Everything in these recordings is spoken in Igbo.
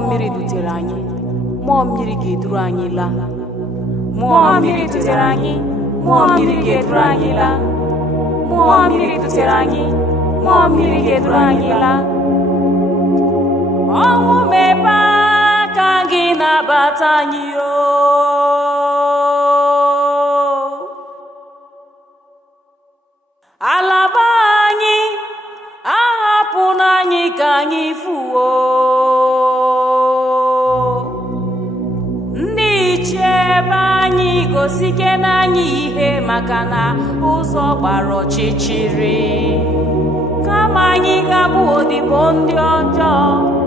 Mmiri dutere anyị, mmụọ mmiri ga-eduru anyị laa. Mmụọ mmiri dutere anyị, mmụọ mmiri ga-eduru anyị laa. Mmụọ mmiri dutere anyị, mmụọ mmiri ga-eduru anyị laa. Ọnwụ mebe aka gị nabata anyị o. Alaba anyị ahapụna anyị ka anyị fuo. Gosike n'anya ihe maka na ụzọ gbara ọchịchịrị. Kama anyị ga-abụ odibo ndị ọjọọ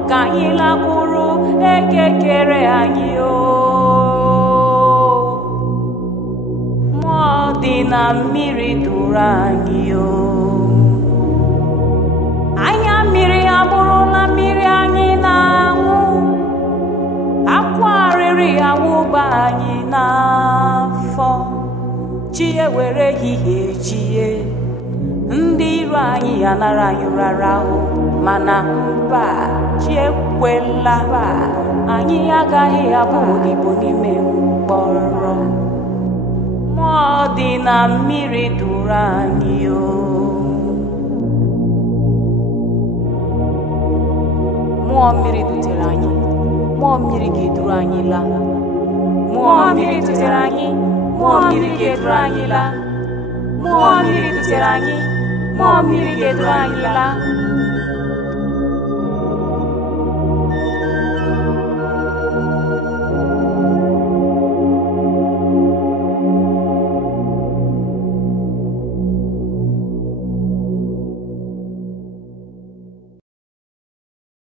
ka anyị lakwuru ekekere anyị o. Mmụọ dị na mmiri duru anyị o. Anya mmiri abụrụla mmiri anyị na-aṅụ. Akwa arịrị awụba anyị n'afọ. Chi ewere ehihie chie. Ndị iro anyị anara anyị rara ahụ. Mana mba, chi ekwela. Anyị agaghị abụ odibo n'ime mkpọrọ. Mmụọ dị na mmiri duru anyị o. Mmụọ mmiri dutere anyị, mmụọ mmiri ga-eduru anyị laa. Mmụọ mmiri dutere anyị, mmụọ mmiri ga-eduru anyị laa. Mmụọ mmiri dutere anyị, mmụọ mmiri ga-eduru anyị laa.